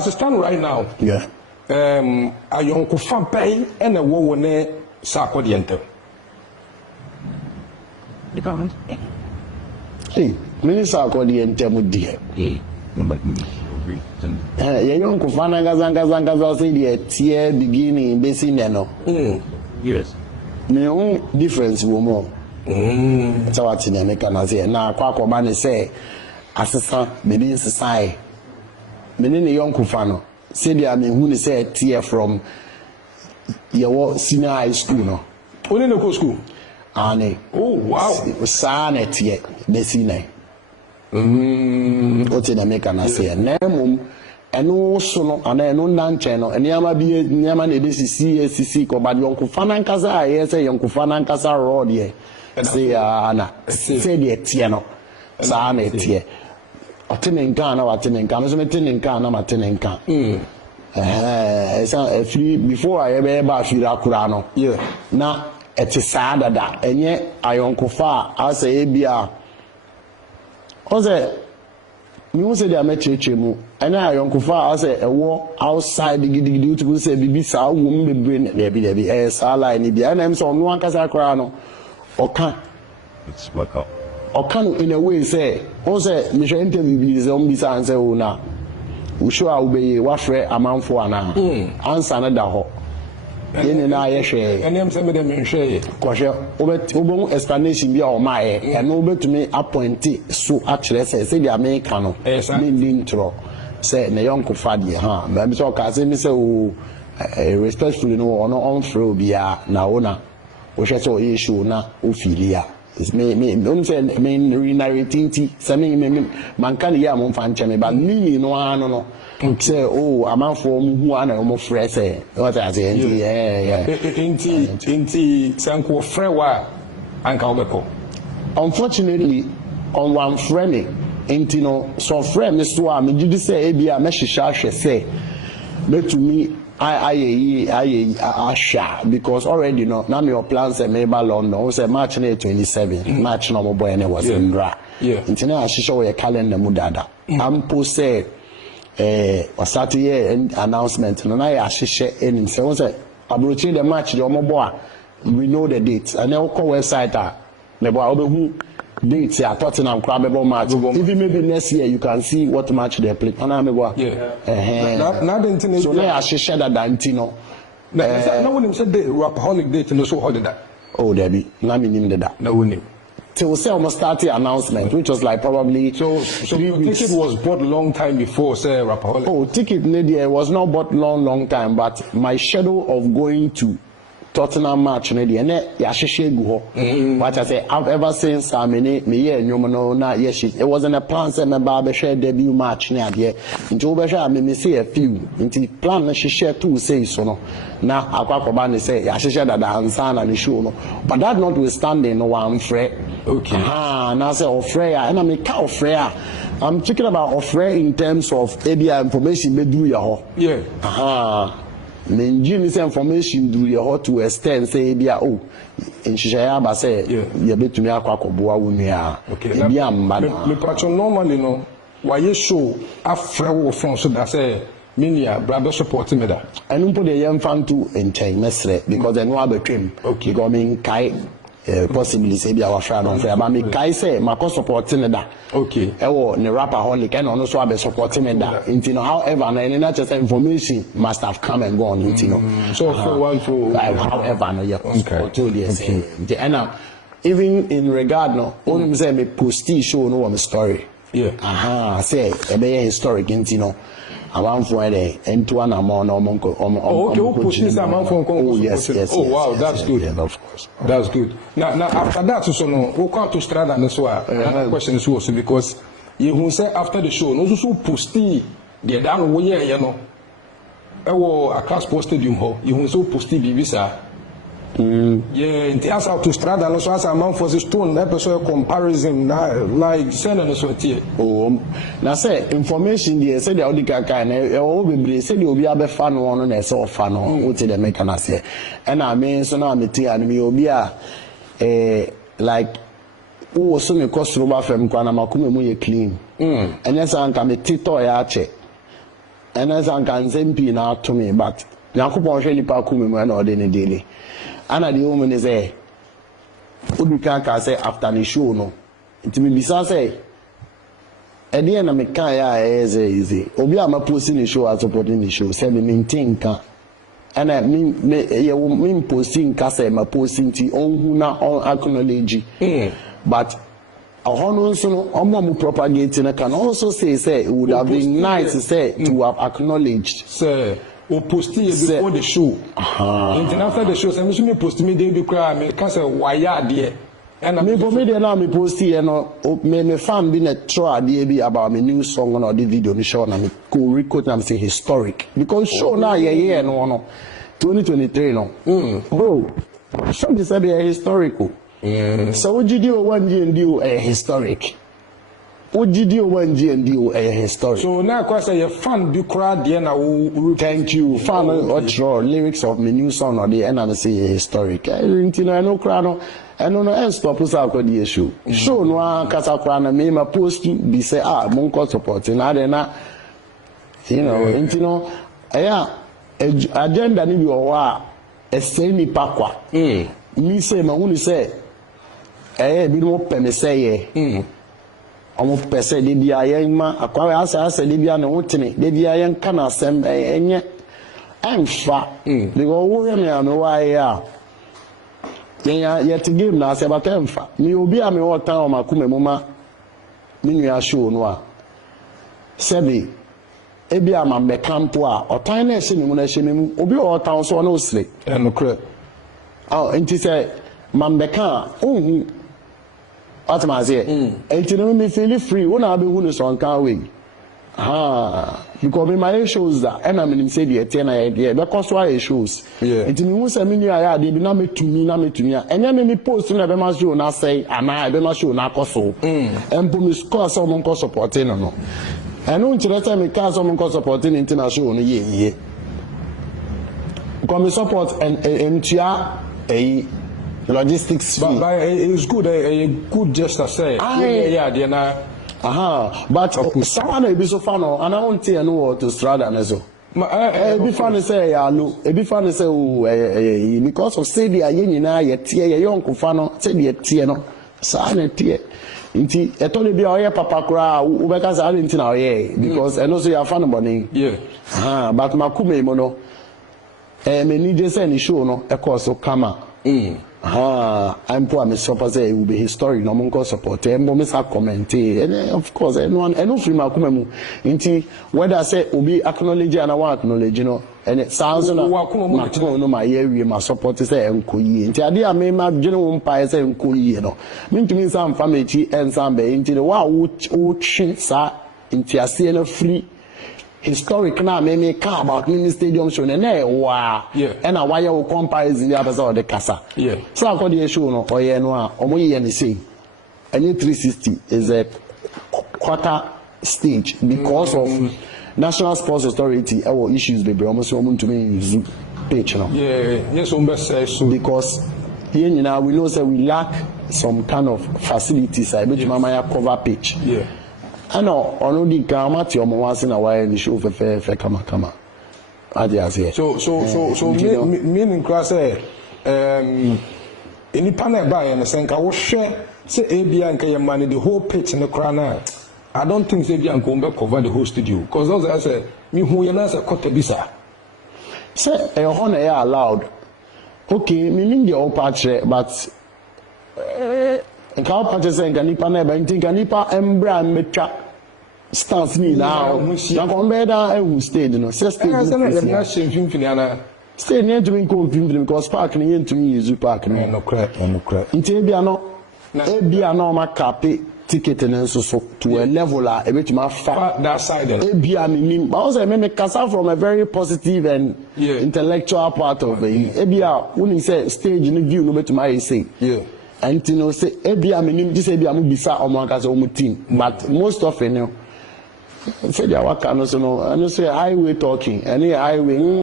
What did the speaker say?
As it stand right now, yeah. A young pay and a woman Sark the enter. The comment? Hey, Minister Accordion Temu dear. Young Kufana Gazanga say the tear beginning basing no. Yes. No difference woman. So what's in American as here now? Quackobani say, Assistant, maybe society. Menene young Kufano. Say the I mean who say tear from your senior high school no. Only no school. Ane. Oh wow. Sane tear besine. What's in American as here? Nemum and also no and no nanche no and yama be nyama ne CCC ko but young Kufana Kasa yes say young Kufana Kasa road here. Say ana say the tear no. Sane tear. Atenenka na watenenka so metenenka na matenenka before I ever ba fira kura no na ete sada da enye ayonkofa asa ebia oze mi wo se dia mecheche mu ene ayonkofa asa ewo outside gidigidi to say bibi sa wo mbebre na bi sala ni bia na em so no ankasa kura no oka It's what up. Or can in a way say, also, Miss interview is on this answer. Now, we sure I'll be wafre a man for an hour. Answer another hot. In I share, and them send them in share. Quasher, over explanation be all my, and over to me appointee. So actually, say the American, intro, say, Nayon Kufadi, huh? But so Kazim so respectfully no on through be a naona, which I saw issue na Ophelia. It's me don't say me narrating something man can hear mon fan chame but me no say oh a man for who ana o frɛ say what I say yeah inti sanko frɛ wa anka obeko unfortunately on one friend inti no so frɛ me so a me gidi say e bia me hwehwɛ ahwɛ say betumi I sha because already no now your plans say maybe London we say March 27 March no boy and was in dra until I show your calendar mudada am post say or start here announcement no na ya share any say we say approaching the match the omoboa we know the date and then call website the boy obehu dates here Tottenham crab match even maybe next year you can see what match they play so now I share that Dantino no one said the RapperHolic date and so holiday oh Debbie na me nim that no one till say almost start the announcement which was like probably so ticket was bought long time before say RapperHolic. Oh, ticket lady was not bought long time but my schedule of going to Tottenham match ne de na ya hwehwe gu ho what I say I've ever since I mean me ye nyom no na yes it wasn't a plan say me ba be share debut match ne ade nti wo be share me say a few nti plan na hwehwe to say so no na akwakoba ne say ya hwehwe dada ansa na ne show no but that notwithstanding no one free okay na say ofre ya na me ka ofre ya I'm talking about ofre in terms of area information be do ya ho Menjini say information do your to extend say bia oh nhihya ba say ye betumi akwakoboa wunua bia mba me patron normally no why show afre wo from so that say minia brother support me da enu po de yem fan to enchen mesre because enu abetwem okay go me kai possibly say bia wa fra don fra ba me kai say mako support me da okay ewo ne RapperHolic and no so abe support me da you know however na any just information must have come and gone you know so one for however no yeah okay and even in regard no only say me post show no one story say e be historic you know aman for there into one amount okay who pushes aman for yes oh wow that's good of course that's good now after that so no we come to strada and so question is also because you who say after the show no so posti the down we you know e wo across stadium ho you who so posti bibisa yeah in the answer to strada no so as amount for the stone that person comparison like send no so tie na say information there say the odika kind e o bebre say the obi abefa no no na say ofa no what the make na say and I mean so na me tie and me obi a like who so me kosoro ba fam kwa na makoma mu ye clean and yes anka me tito ya che and as I can send P now to me, but Nakupon Shelly Pakum and ordinary daily. And the woman is a Udukaka say after the show, no. It may be say, and the end of Mikaya is easy. Obi, I'm a posting the show as supporting the show, 17 ka. And I mean posting Casa, my posting tea on na on acknowledge. But a honor propagating, I can also say, it would have been nice to say to have acknowledged. Sir, or posting before the show. And then after the show, some me post me, they be crying, because why are there? And I mean, for me, they allow me post here, me fan been a try about my new song on the video, me show, and I go record and say historic. Because show now, yeah, no, 2023, no. Bro, something said they are historical. So what did you one G and do a historic? What did you one G and do a historic? So now, of course, a fan be crowd, then thank you. Fan lyrics of my new song or the end and say historic. I know crowd. I don't know and stop us out of the issue. Show no Casacrana may my post be say Monko supporting. I don't know, agenda ni wa a semi pakwa. Me say my only say, be no peme say, almost per se, the Diana, acquire us as a Libyan Otini, the Diana can assemble and yet I'm fat. They go worry me on why. Yet to give now, say about Emfa. Me will be a me all town, my Kume Moma. Minia show noir. Sebi, Ebia man becampoa, or tiny simulation, will be all town so no sleep. And no crap. Oh, and he said, Mambeca, oh, what am I saying? And you know me feel free when I be wounded on car wing. Because my shows that, and I mean, say the 10 idea, because why shows. Yeah. And to me, once I mean, I did not make to me, and then me post in a Bema show, and I say, and I Bema show, and I so. And put me score someone called supporting or no. And no interest me cast someone called supporting international, yeah. Because me support and a logistics. But it's good, a good gesture, say. Yeah, but someone be so fun, and I won't tell no to Strada and so. Be funny say, be funny say, because of say the Ayena, yet young Kufano, say the Tiano, Sana Tia. Inti, a Tony be our papa cry, because I didn't know, because I know say you're fun money. Yeah. But Makume mono, me need to send show no, a course of Kama. I'm poor, Miss Suppose it will be historic, no monko support, and Miss comment, and of course, anyone, and no free Makumu. Inti, whether I say, will be acknowledged and I want knowledge, and it sounds like no my area, my support is a Nkoyi. Inti, I may my general umpire say Nkoyi, mean to me some family and some bay into the wow, which sa into a scene free. Historic now, me car about mini stadium show, and wow, yeah, and a wire will comparison the other side of the casa. Yeah, so I got the show no, or no, or more any same. And 360 is a quarter stage because of National Sports Authority, our issues, baby, almost to me page now. Yeah, yes, so because here now we know that we lack some kind of facilities. I bet Mama cover page. Yeah. I know, on the Gamati or once in a while in the show for fair kama. So, meaning, class, any panel by and the Sanka will share, say, ABI and Kaya money, the whole pitch in the crown. I don't think ABI and Combe cover the whole studio, because those I say, me who you know, a cotabisa. Say, a honor allowed. Okay, meaning the old patch, but. And how patches and Ganipa never think Ganipa embra metra stance me now. Now, better and who stayed in a system. Stay near to me, confused because parking into me is park. No crap, no crap. In Tabiano, Ebiano, my capi ticket and so to a level a bit more far that side. Ebian, but also I make Casa from a very positive and intellectual part of it. Ebia, when he said stage in the view, no better my say. Yeah. And you know, say, Ebia, meaning this Ebia, I'm bisa or Mankas or team, but most often, you know, say, I know, say highway talking, any highway.